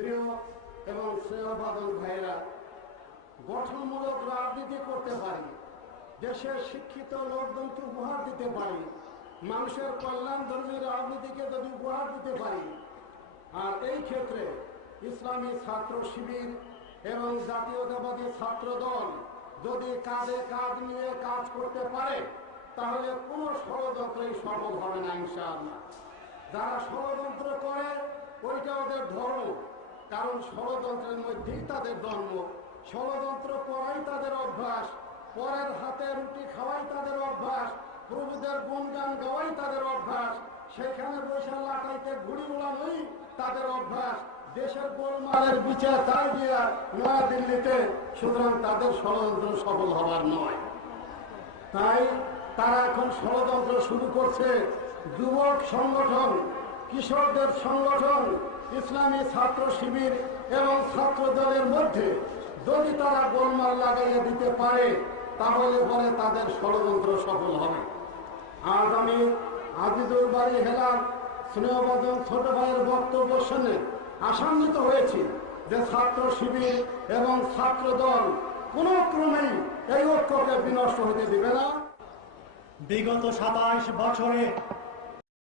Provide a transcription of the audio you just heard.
প্রিয় এবং স্নেহবাদন ভাইয়েরা, গঠনমূলক রাজনীতি করতে পারি দেশের শিক্ষিত লোকজনকে উপহার দিতে পারি, মানুষের কল্যাণ ধর্মী রাজনীতিকে যদি উপহার দিতে পারি, আর এই ক্ষেত্রে ইসলামী ছাত্র শিবির এবং জাতীয়তাবাদী ছাত্র দল যদি কাঁধে কাঁধ নিয়ে কাজ করতে পারে, তাহলে কোনো ষড়যন্ত্রই সফল হবে না, ইনশাআল্লাহ। যারা ষড়যন্ত্র করে, ওইটা ওদের ধর্ম। কারণ ষড়যন্ত্রের মধ্যেই তাদের ধর্ম। ষড়যন্ত্র করাই তাদের অভ্যাস। পরের হাতে রুটি খাওয়াই তাদের অভ্যাস। প্রভুদের গুণগান গাওয়াই তাদের অভ্যাস। সেখানে বসে লাটাইতে ঘুড়ি উড়ানোই তাদের অভ্যাস। দেশের গোলমালের বিচার তাই দিয়া নয়াদিল্লিতে, সুতরাং তাদের ষড়যন্ত্র সফল হবার নয়। তাই তারা এখন ষড়যন্ত্র শুরু করছে। যুবক সংগঠন কিশোরদের সংগঠন, ইসলামী ছাত্র শিবির এবং ছাত্র দলের মধ্যে যদি তারা গোলমাল লাগাইয়ে দিতে পারে, তাহলে পরে তাদের ষড়যন্ত্র সফল হবে। আজ আমি আজিজুল বাড়ি হেলার স্নেহবাদন ছোট ভাইয়ের বক্তব্য শুনে আশান্বিত হয়েছি যে ছাত্র শিবির এবং ছাত্র দল কোনো ক্রমেই এই ঐক্যকে বিনষ্ট হতে দিবে না। বিগত সাতাশ বছরে